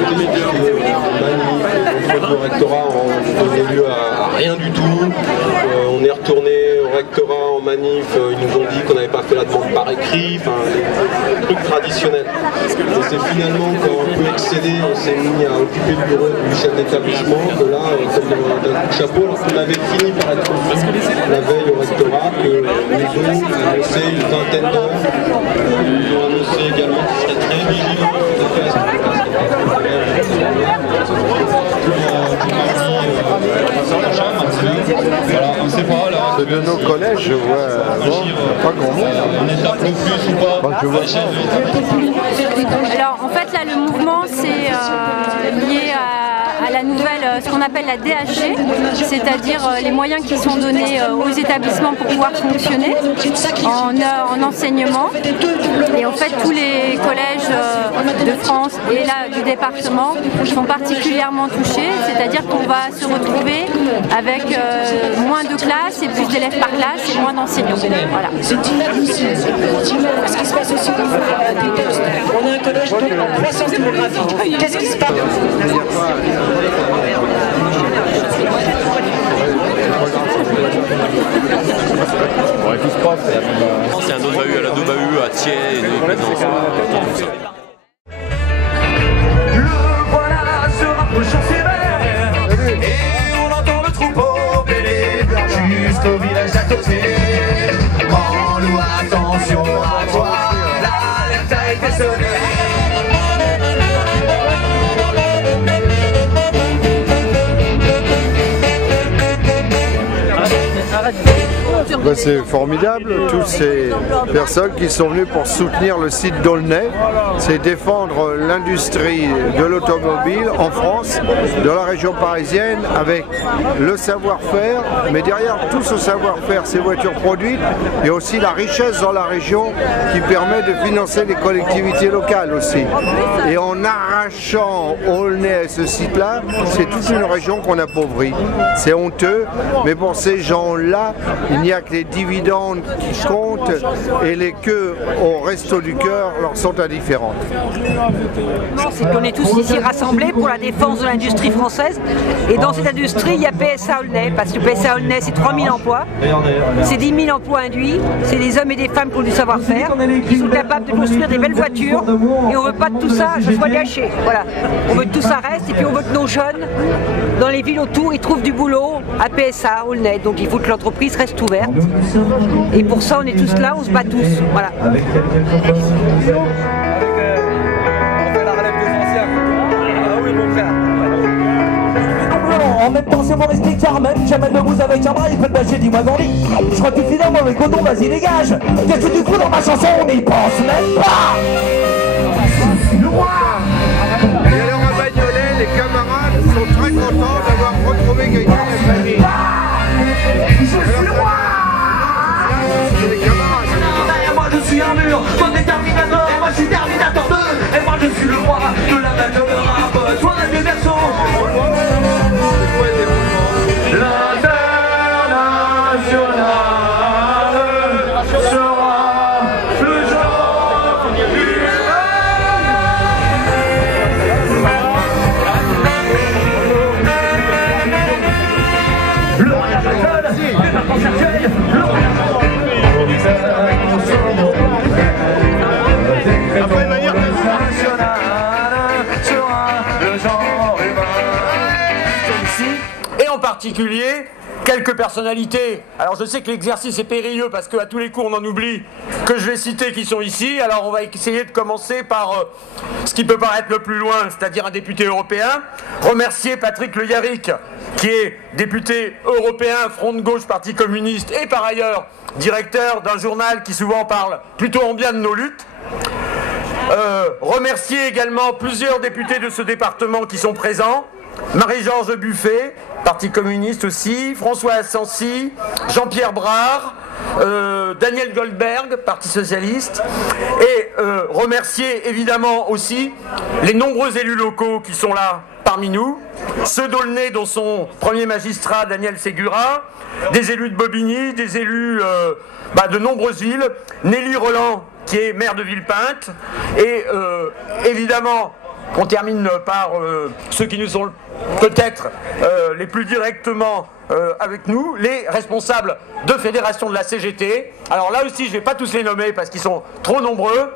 été médiocre. Le rectorat on donné lieu à rien du tout. On est retourné au rectorat en manif, ils nous ont dit qu'on n'avait pas fait la demande par écrit, enfin des trucs traditionnels. Et c'est finalement quand on peut excéder, on s'est mis à occuper le bureau du chef d'établissement, que là, comme d'un coup de chapeau, alors qu'on avait fini par être la veille au rectorat, que nous ont annoncé une vingtaine d'heures. Ils ont annoncé également qu'ils seraient très vigilants. Voilà, on ne sait pas là. De nos collèges, je vois pas grand monde. On est un peu plus ou pas. Alors en fait là le mouvement c'est lié à la nouvelle, ce qu'on appelle la DHG, c'est-à-dire les moyens qui sont donnés aux établissements pour pouvoir fonctionner en enseignement. Et en fait tous les collèges de France et là du département sont particulièrement touchés, c'est-à-dire qu'on va se retrouver avec moins de classes et plus d'élèves par classe et moins d'enseignants. Voilà. C'est inadmissible. Ce qui se passe aussi au niveau des tests. On a un collège en croissance démographique. Qu'est-ce qui se passe? Ouais, tout se passe. C'est un Dobahu à la Dobahu à Thiers et maintenant Le voilà se rapprochant sévère et on entend le troupeau bêler jusqu'au village à côté. Grand loup, attention à toi, l'alerte a été sonnée. C'est formidable, toutes ces personnes qui sont venues pour soutenir le site d'Aulnay, c'est défendre l'industrie de l'automobile en France, de la région parisienne, avec le savoir-faire, mais derrière tout ce savoir-faire, ces voitures produites, il y a aussi la richesse dans la région qui permet de financer les collectivités locales aussi. Et en arrachant Aulnay à ce site-là, c'est toute une région qu'on appauvrit. C'est honteux, mais pour ces gens-là, il n'y a que les dividendes qui comptent et les queues au Resto du Cœur leur sont indifférentes. C'est qu'on est tous ici rassemblés pour la défense de l'industrie française et dans cette industrie il y a PSA Aulnay parce que PSA Aulnay c'est 3000 emplois, c'est 10 000 emplois induits, c'est des hommes et des femmes qui ont du savoir-faire, qui sont capables de construire des belles voitures et on veut pas que tout ça soit gâché. Voilà. On veut que tout ça reste et puis on veut que nos jeunes dans les villes autour ils trouvent du boulot à PSA Aulnay, donc il faut que l'entreprise reste ouverte. Et pour ça, on est tous là, on se bat tous. Voilà. On fait la relève des anciens. Ah oui, mon frère. En même temps, c'est mon esprit Carmen. J'amène le blues avec un bras, il peut te lâcher, dis-moi Gandhi. Je crois que tu finis dans mauvais coton, vas-y, dégage. Qu'est-ce que du coup, dans ma chanson, on n'y pense même pas. Le roi. Et alors à Bagnolet, les camarades sont très contents d'avoir retrouvé quelqu'un de la famille. Je suis le roi. Derrière moi je suis un mur, toi t'es Terminator, moi je suis Terminator 2. Et moi je suis le roi de la battle de rap, toi un vieux garçon. L'international sera le jour du le roi de la battle, débarque en cercueil, le roi de la battle. Après, il va dire et en particulier, quelques personnalités. Alors je sais que l'exercice est périlleux parce qu'à tous les coups on en oublie que je vais citer qui sont ici. Alors on va essayer de commencer par ce qui peut paraître le plus loin, c'est-à-dire un député européen. Remercier Patrick Le Yarrick, qui est député européen, Front de Gauche, Parti communiste, et par ailleurs directeur d'un journal qui souvent parle plutôt en bien de nos luttes. Remercier également plusieurs députés de ce département qui sont présents. Marie-Georges Buffet, Parti communiste aussi, François Assensi, Jean-Pierre Brard, Daniel Goldberg, Parti socialiste, et remercier évidemment aussi les nombreux élus locaux qui sont là parmi nous, ceux d'Aulnay dont son premier magistrat Daniel Ségura, des élus de Bobigny, des élus de nombreuses villes, Nelly Roland qui est maire de Villepinte, et évidemment qu'on termine par ceux qui nous sont peut-être les plus directement avec nous, les responsables de fédération de la CGT. Alors là aussi, je ne vais pas tous les nommer parce qu'ils sont trop nombreux.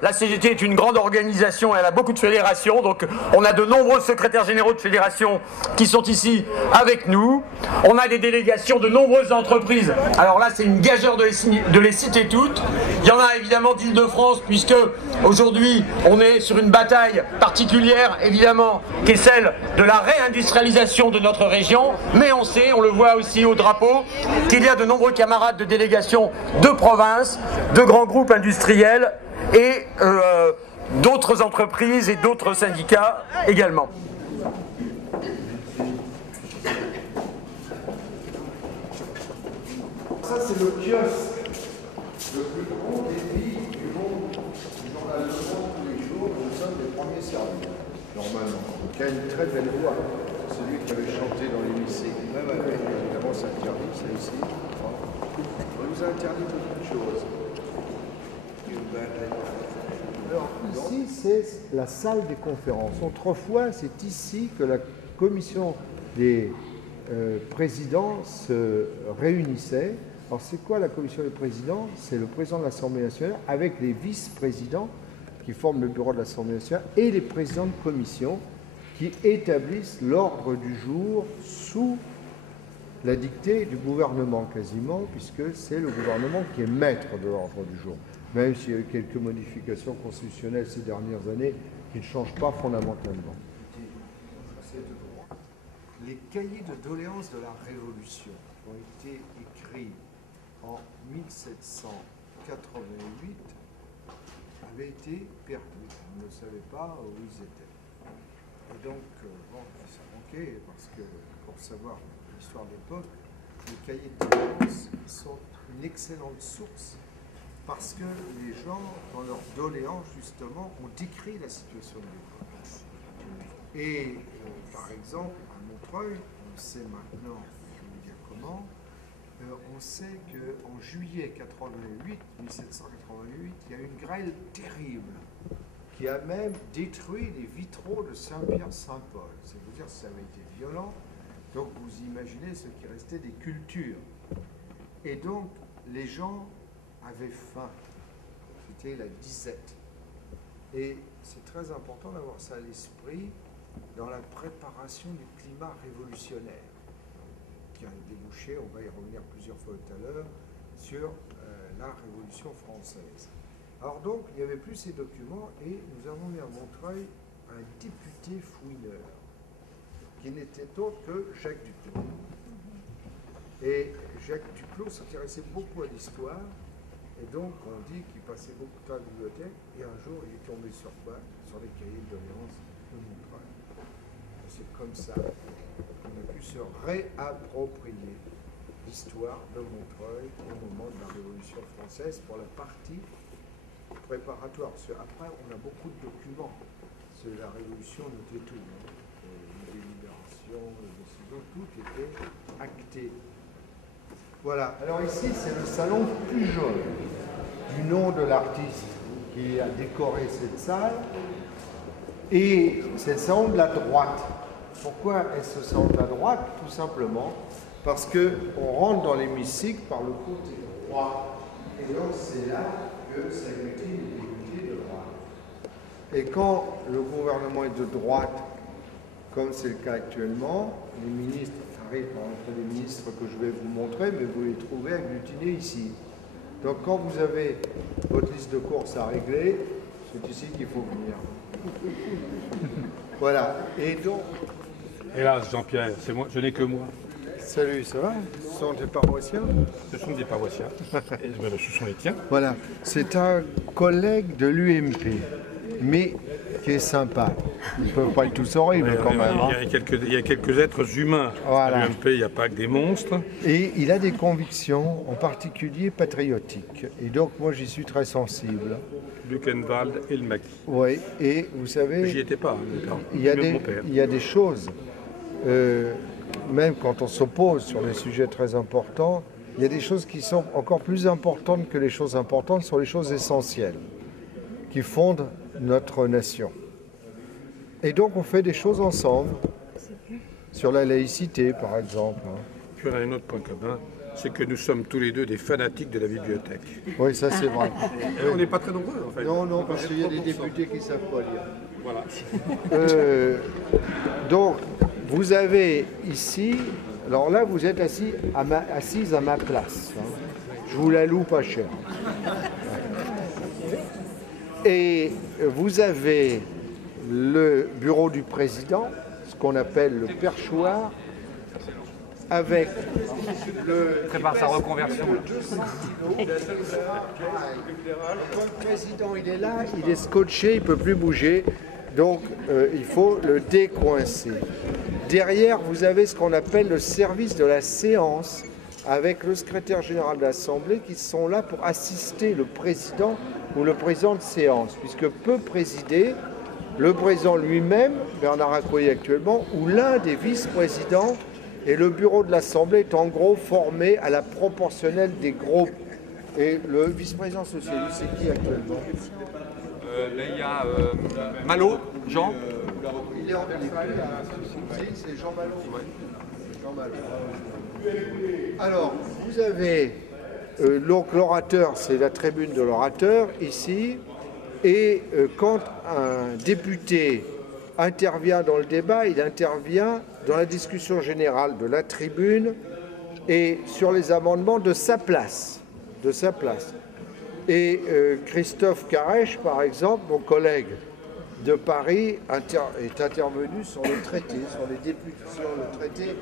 La CGT est une grande organisation, elle a beaucoup de fédérations, donc on a de nombreux secrétaires généraux de fédérations qui sont ici avec nous. On a des délégations de nombreuses entreprises. Alors là, c'est une gageure de les citer toutes. Il y en a évidemment d'Île-de-France, puisque aujourd'hui, on est sur une bataille particulière, évidemment, qui est celle de la réindustrialisation de notre région. Mais on sait, on le voit aussi au drapeau, qu'il y a de nombreux camarades de délégations de province, de grands groupes industriels et d'autres entreprises et d'autres syndicats également. Ça, c'est le kiosque le plus gros débit du monde. Le journal Le Monde, tous les jours, nous sommes les premiers servis, normalement. Qui a une très belle voix. Celui qui avait chanté dans l'hémicycle. Évidemment, c'est interdit, ça ici. On nous a interdit beaucoup de choses. Alors, ici, c'est la salle des conférences. Autrefois, c'est ici que la commission des présidents se réunissait. Alors, c'est quoi la commission des présidents? C'est le président de l'Assemblée nationale avec les vice-présidents qui forment le bureau de l'Assemblée nationale et les présidents de commission qui établissent l'ordre du jour sous la dictée du gouvernement quasiment, puisque c'est le gouvernement qui est maître de l'ordre du jour. Même s'il y a eu quelques modifications constitutionnelles ces dernières années qui ne changent pas fondamentalement. Les cahiers de doléances de la Révolution ont été écrits en 1788, avaient été perdus. On ne savait pas où ils étaient. Et donc, bon, ça manquait parce que pour savoir l'histoire de l'époque, les cahiers de doléances sont une excellente source parce que les gens, dans leurs doléances, justement, ont décrit la situation de l'époque. Et par exemple, à Montreuil, on sait maintenant, je vais vous dire comment, on sait qu'en juillet 1788, il y a eu une grêle terrible qui a même détruit les vitraux de Saint-Pierre-Saint-Paul. C'est-à-dire que ça avait été violent. Donc vous imaginez ce qui restait des cultures. Et donc les gens avaient faim. C'était la disette. Et c'est très important d'avoir ça à l'esprit dans la préparation du climat révolutionnaire qui a débouché, on va y revenir plusieurs fois tout à l'heure, sur la Révolution française. Alors donc, il n'y avait plus ces documents et nous avons mis à Montreuil un député fouineur qui n'était autre que Jacques Duclos. Et Jacques Duclos s'intéressait beaucoup à l'histoire et donc on dit qu'il passait beaucoup de temps à la bibliothèque et un jour il est tombé sur quoi? Sur les cahiers de doléances de Montreuil. C'est comme ça qu'on a pu se réapproprier l'histoire de Montreuil au moment de la Révolution française pour la partie préparatoire. Parce qu'après, on a beaucoup de documents. C'est la Révolution, notait tout. Les délibérations, les décisions, tout était acté. Voilà. Alors ici, c'est le salon Pujol, du nom de l'artiste qui a décoré cette salle. Et c'est le salon de la droite. Pourquoi est-ce le salon de la droite? Tout simplement parce qu'on rentre dans l'hémicycle par le côté droit. Et donc c'est là que s'agglutine les députés de droite. Et quand le gouvernement est de droite, comme c'est le cas actuellement, les ministres arrivent par exemple les ministres que je vais vous montrer, mais vous les trouvez agglutinés ici. Donc quand vous avez votre liste de courses à régler, c'est ici qu'il faut venir. Voilà. Et donc... Hélas, Jean-Pierre, c'est moi, je n'ai que moi. Salut, ça va? Ce sont des paroissiens? Ce sont des paroissiens. Et ce sont les tiens. Voilà. C'est un collègue de l'UMP, mais qui est sympa. Ils ne peuvent pas être tous horribles quand même. Il y a quelques êtres humains. Voilà. À l'UMP, il n'y a pas que des monstres. Et il a des convictions, en particulier patriotiques. Et donc, moi, j'y suis très sensible. Luckenwald et le maquis. Oui, et vous savez... J'y étais pas, il y a des choses... même quand on s'oppose sur des sujets très importants, il y a des choses qui sont encore plus importantes que les choses importantes, sont les choses essentielles, qui fondent notre nation. Et donc on fait des choses ensemble, sur la laïcité par exemple. Puis on a un autre point commun, c'est que nous sommes tous les deux des fanatiques de la bibliothèque. Oui, ça c'est vrai. Et on n'est pas très nombreux en fait. Non, non, parce qu'il y a des députés qui ne savent pas lire. Voilà. Donc, vous avez ici, alors là vous êtes assise à ma place. Hein. Je vous la loue pas cher. Et vous avez le bureau du président, ce qu'on appelle le perchoir, avec le... Prépare sa reconversion. Le président, il est là, il est scotché, il ne peut plus bouger, donc il faut le décoincer. Derrière, vous avez ce qu'on appelle le service de la séance, avec le secrétaire général de l'Assemblée qui sont là pour assister le président ou le président de séance, puisque peut présider le président lui-même, Bernard Accoyer actuellement, ou l'un des vice-présidents, et le bureau de l'Assemblée est en gros formé à la proportionnelle des groupes. Et le vice-président socialiste, c'est qui actuellement? Là, il y a Malo, Jean. Il est en c'est Jean Malo. Ouais. Jean Malo. Alors, vous avez donc l'orateur, c'est la tribune de l'orateur ici, et quand un député intervient dans le débat, il intervient dans la discussion générale de la tribune et sur les amendements de sa place. Et Christophe Carèche, par exemple, mon collègue de Paris, est intervenu sur le traité, sur le traité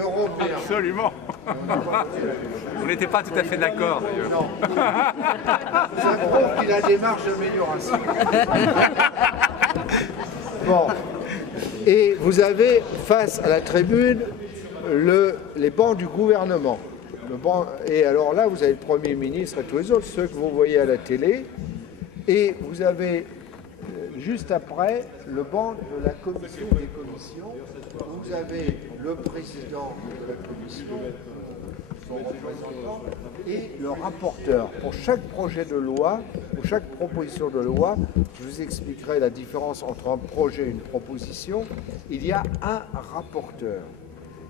européen. Absolument. On n'était pas tout à fait d'accord, d'ailleurs. Non. Ça prouve qu'il a des marges d'amélioration. Bon. Et vous avez, face à la tribune, les bancs du gouvernement. Et alors là, vous avez le Premier ministre et tous les autres, ceux que vous voyez à la télé. Et vous avez, juste après, le banc de la commission des commissions. Vous avez le président de la commission, son représentant, et le rapporteur. Pour chaque projet de loi, pour chaque proposition de loi, je vous expliquerai la différence entre un projet et une proposition. Il y a un rapporteur,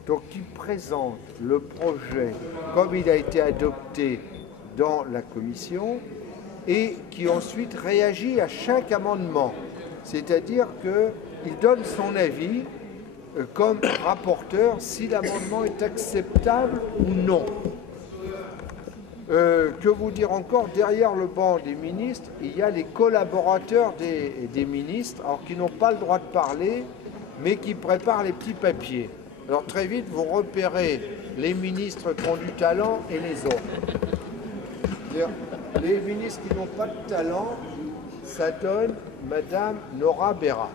donc qui présente le projet comme il a été adopté dans la commission et qui ensuite réagit à chaque amendement. C'est-à-dire qu'il donne son avis comme rapporteur si l'amendement est acceptable ou non. Que vous dire encore, derrière le banc des ministres, il y a les collaborateurs des ministres, alors qui n'ont pas le droit de parler, mais qui préparent les petits papiers. Alors très vite, vous repérez les ministres qui ont du talent et les autres. Les ministres qui n'ont pas de talent, ça donne Madame Nora Béra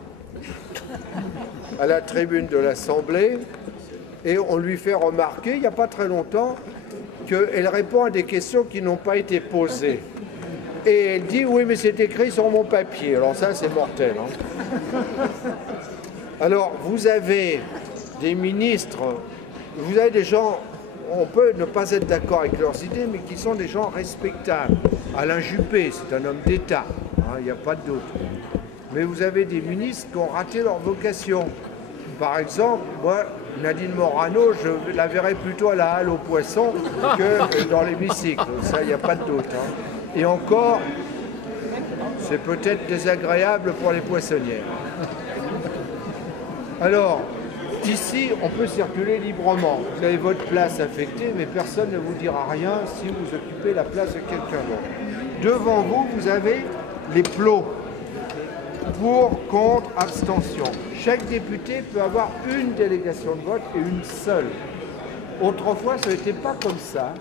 à la tribune de l'Assemblée, et on lui fait remarquer, il n'y a pas très longtemps, qu'elle répond à des questions qui n'ont pas été posées. Et elle dit, oui, mais c'est écrit sur mon papier. Alors ça, c'est mortel. Hein. Alors, vous avez des ministres, vous avez des gens, on peut ne pas être d'accord avec leurs idées, mais qui sont des gens respectables. Alain Juppé, c'est un homme d'État, il n'y a pas de doute. Mais vous avez des ministres qui ont raté leur vocation. Par exemple, moi, Nadine Morano, je la verrais plutôt à la halle aux poissons que dans l'hémicycle. Ça, il n'y a pas de doute. Hein. Et encore, c'est peut-être désagréable pour les poissonnières. Alors, ici, on peut circuler librement. Vous avez votre place affectée, mais personne ne vous dira rien si vous occupez la place de quelqu'un d'autre. Devant vous, vous avez les plots. Pour, contre, abstention. Chaque député peut avoir une délégation de vote et une seule. Autrefois, ça n'était pas comme ça.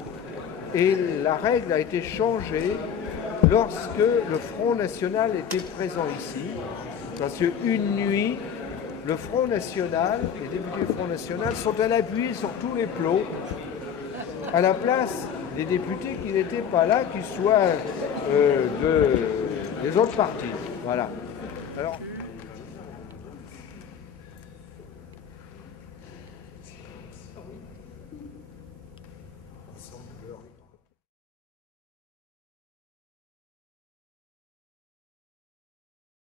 Et la règle a été changée lorsque le Front National était présent ici. Parce qu'une nuit, le Front National, les députés du Front National sont allés appuyer sur tous les plots à la place des députés qui n'étaient pas là, qui soient des autres partis. Voilà. Alors,